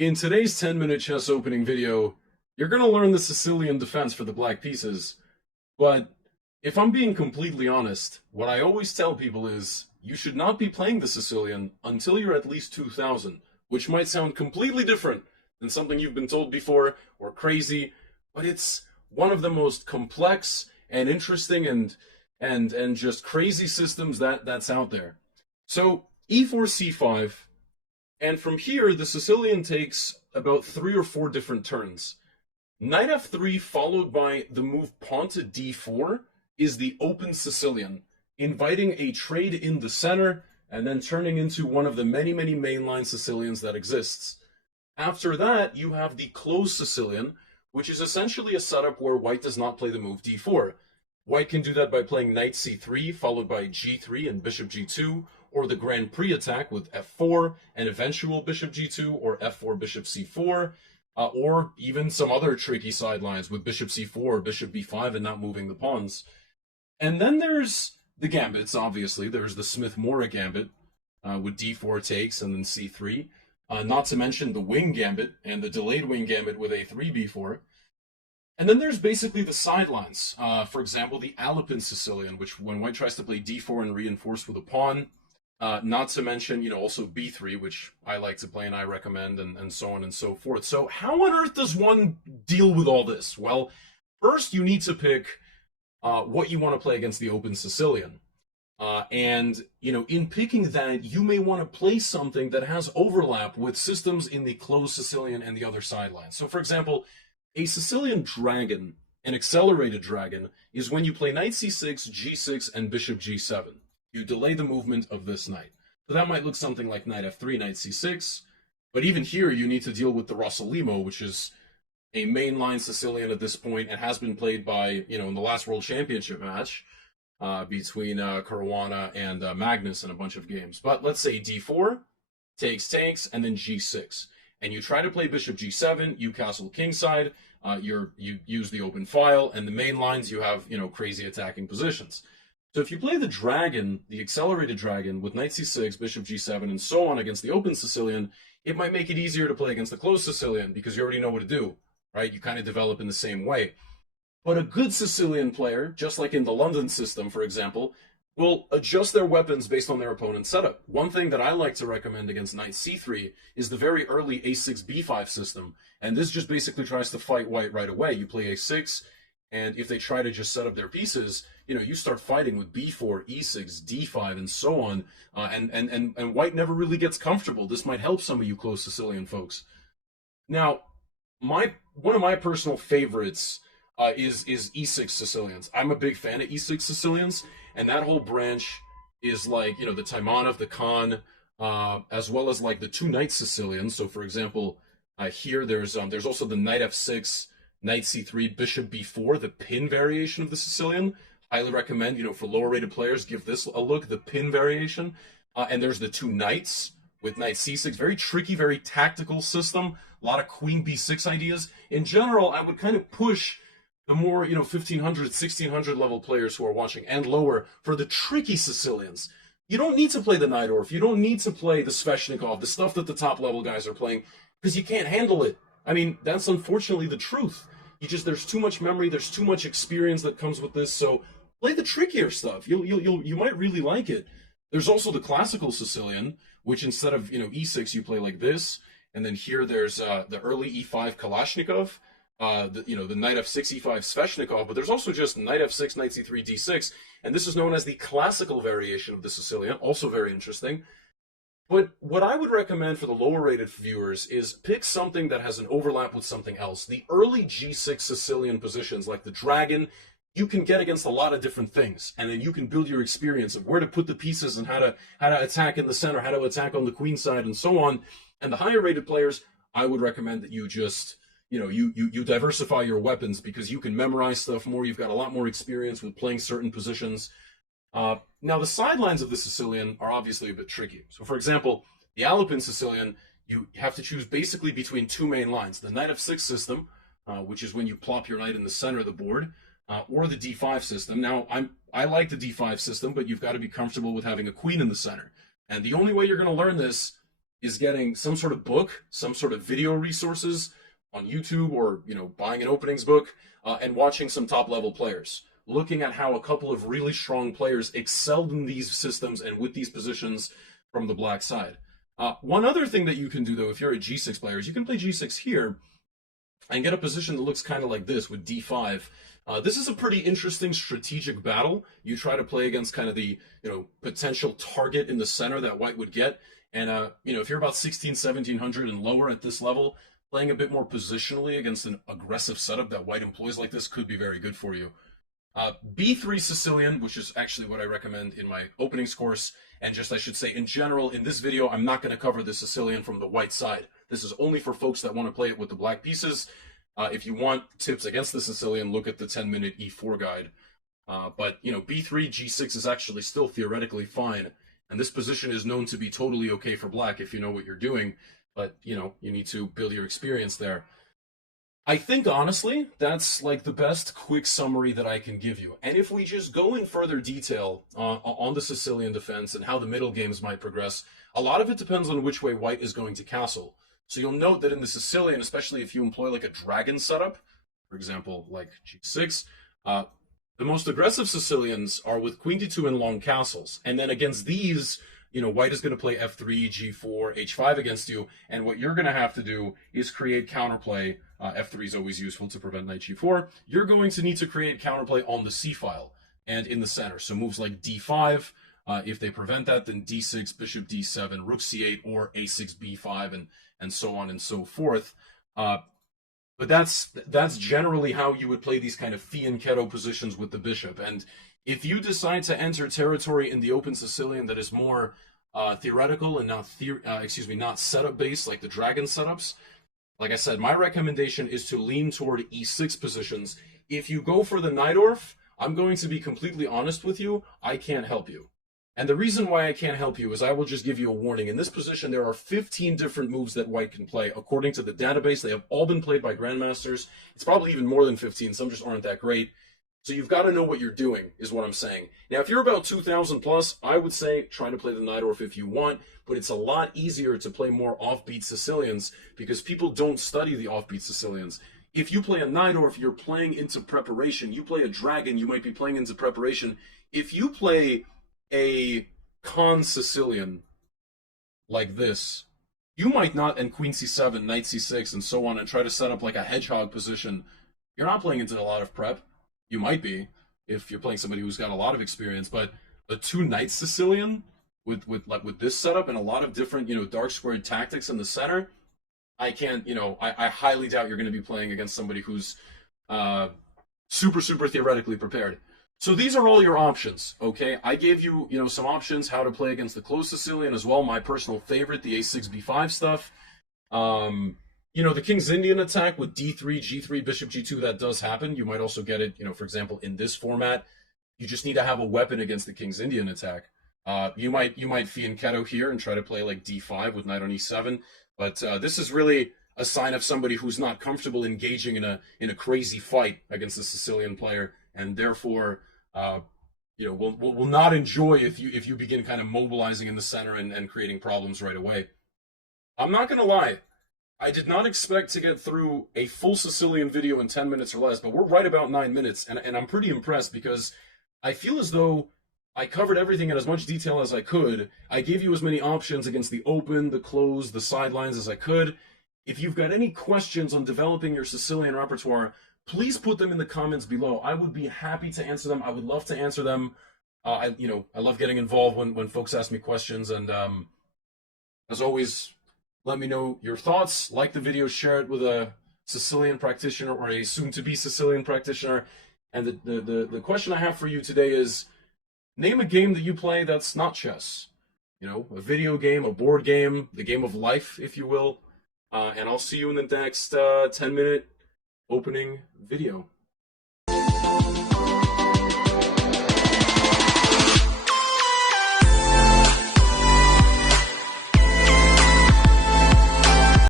In today's 10-minute chess opening video, you're going to learn the Sicilian defense for the black pieces, but if I'm being completely honest, what I always tell people is you should not be playing the Sicilian until you're at least 2000, which might sound completely different than something you've been told before or crazy, but it's one of the most complex and interesting and just crazy systems that's out there. So e4 c5. And from here, the Sicilian takes about 3 or 4 different turns. Knight f3 followed by the move pawn to d4 is the open Sicilian, inviting a trade in the center and then turning into one of the many mainline Sicilians that exists. After that, you have the closed Sicilian, which is essentially a setup where white does not play the move d4. White can do that by playing knight c3 followed by g3 and bishop g2, or the Grand Prix attack with f4 and eventual bishop g2 or f4 bishop c4, or even some other tricky sidelines with bishop c4, bishop b5, and not moving the pawns. And then there's the gambits, obviously. There's the Smith-Morra gambit with d4 takes and then c3, not to mention the wing gambit and the delayed wing gambit with a3 b4. And then there's basically the sidelines. For example, the Alpin Sicilian, which when white tries to play d4 and reinforce with a pawn, not to mention, also b3, which I like to play and I recommend, and so on and so forth. So how on earth does one deal with all this? Well, first you need to pick what you want to play against the open Sicilian. And in picking that, you may want to play something that has overlap with systems in the closed Sicilian and the other sidelines. So, for example, a Sicilian dragon, an accelerated dragon, is when you play knight c6, g6, and bishop g7. You delay the movement of this knight. So that might look something like knight f3, knight c6, but even here you need to deal with the Rossolimo, which is a mainline Sicilian at this point and has been played by, in the last World Championship match between Caruana and Magnus in a bunch of games. But let's say d4, takes, and then g6. And you try to play bishop g7, you castle kingside, you use the open file, and the main lines you have, crazy attacking positions. So if you play the dragon, the accelerated dragon, with knight c6, bishop g7, and so on against the open Sicilian, it might make it easier to play against the closed Sicilian because you already know what to do, right? You kind of develop in the same way. But a good Sicilian player, just like in the London system, for example, will adjust their weapons based on their opponent's setup. One thing that I like to recommend against knight c3 is the very early a6 b5 system, and this just basically tries to fight white right away. You play a6, and if they try to just set up their pieces, you start fighting with b4, e6, d5, and so on, and white never really gets comfortable. This might help some of you close Sicilian folks. Now, one of my personal favorites is e6 Sicilians. I'm a big fan of e6 Sicilians, and that whole branch is like, the Taimanov, the Khan, as well as like the 2 knight Sicilians. So, for example, here there's also the knight f6, knight c3, bishop b4, the pin variation of the Sicilian. Highly recommend, for lower rated players, give this a look, the pin variation. And there's the 2 knights with knight c6. Very tricky, very tactical system. A lot of queen b6 ideas. In general, I would kind of push the more, 1500, 1600 level players who are watching and lower for the tricky Sicilians. You don't need to play the Najdorf. You don't need to play the Sveshnikov, the stuff that the top level guys are playing, because you can't handle it. I mean, that's unfortunately the truth. There's too much memory, there's too much experience that comes with this, so play the trickier stuff. You might really like it. There's also the classical Sicilian, which instead of, e6, you play like this, and then here there's the early e5 Kalashnikov, the knight f6, e5 Sveshnikov, but there's also just knight f6, knight c3, d6, and this is known as the classical variation of the Sicilian, also very interesting. But what I would recommend for the lower rated viewers is pick something that has an overlap with something else. The early g6 Sicilian positions, like the dragon, you can get against a lot of different things, and then you can build your experience of where to put the pieces and how to attack in the center, how to attack on the queen side, and so on. And the higher rated players, I would recommend that you just you diversify your weapons because you can memorize stuff more. You've got a lot more experience with playing certain positions. Now, the sidelines of the Sicilian are obviously a bit tricky. So, for example, the Alpin Sicilian, you have to choose basically between 2 main lines. The knight f6 system, which is when you plop your knight in the center of the board, or the d5 system. Now, I like the d5 system, but you've got to be comfortable with having a queen in the center. And the only way you're going to learn this is getting some sort of book, some sort of video resources on YouTube, or buying an openings book, and watching some top level players, looking at how a couple of really strong players excelled in these systems and with these positions from the black side. One other thing that you can do, though, if you're a g6 player, is you can play g6 here and get a position that looks kind of like this with d5. This is a pretty interesting strategic battle. You try to play against kind of the potential target in the center that white would get. And if you're about 1700 and lower at this level, playing a bit more positionally against an aggressive setup that white employs like this could be very good for you. B3 Sicilian, which is actually what I recommend in my openings course, and just I should say in general, in this video, I'm not going to cover the Sicilian from the white side. This is only for folks that want to play it with the black pieces. If you want tips against the Sicilian, look at the 10-minute E4 guide. But B3, G6 is actually still theoretically fine, and this position is known to be totally okay for black if you know what you're doing, but you need to build your experience there. I think, honestly, that's like the best quick summary that I can give you. And if we just go in further detail on the Sicilian defense and how the middle games might progress, a lot of it depends on which way white is going to castle. So you'll note that in the Sicilian, especially if you employ like a dragon setup, for example, like g6, the most aggressive Sicilians are with queen d2 and long castles. And then against these, white is going to play f3, g4, h5 against you, and what you're going to have to do is create counterplay. F3 is always useful to prevent knight g4. You're going to need to create counterplay on the c file and in the center. So moves like d5, if they prevent that, then d6, bishop d7, rook c8, or a6, b5, and so on and so forth. But that's generally how you would play these kind of fianchetto positions with the bishop. And if you decide to enter territory in the open Sicilian that is more theoretical and not setup based like the dragon setups, like I said, my recommendation is to lean toward e6 positions. If you go for the Najdorf, I'm going to be completely honest with you, I can't help you. And the reason why I can't help you is I will just give you a warning. In this position, there are 15 different moves that white can play. According to the database, they have all been played by grandmasters. It's probably even more than 15. Some just aren't that great. So you've got to know what you're doing, is what I'm saying. Now, if you're about 2,000 plus, I would say try to play the Najdorf if you want, but it's a lot easier to play more offbeat Sicilians because people don't study the offbeat Sicilians. If you play a Najdorf, you're playing into preparation. You play a dragon, you might be playing into preparation. If you play a con Sicilian like this, you might not, and queen c7, knight c6, and so on, and try to set up like a hedgehog position. You're not playing into a lot of prep. You might be, if you're playing somebody who's got a lot of experience, but a two knight Sicilian with this setup and a lot of different, dark squared tactics in the center, I can't, I highly doubt you're going to be playing against somebody who's super theoretically prepared. So these are all your options, okay? I gave you, some options how to play against the closed Sicilian as well. My personal favorite, the a6, b5 stuff. The King's Indian attack with d3, g3, bishop g2, that does happen. You might also get it, for example, in this format. You just need to have a weapon against the King's Indian attack. You might fianchetto here and try to play like d5 with knight on e7, but this is really a sign of somebody who's not comfortable engaging in a crazy fight against a Sicilian player, and therefore will not enjoy if you begin kind of mobilizing in the center and creating problems right away. I'm not gonna lie, I did not expect to get through a full Sicilian video in 10 minutes or less, but we're right about 9 minutes, and I'm pretty impressed because I feel as though I covered everything in as much detail as I could. I gave you as many options against the open, the closed, the sidelines as I could. If you've got any questions on developing your Sicilian repertoire, please put them in the comments below. I would be happy to answer them. I would love to answer them. I love getting involved when folks ask me questions, and as always, let me know your thoughts. Like the video, share it with a Sicilian practitioner or a soon-to-be Sicilian practitioner. And the question I have for you today is, name a game that you play that's not chess. A video game, a board game, the game of life, if you will. And I'll see you in the next 10-minute opening video.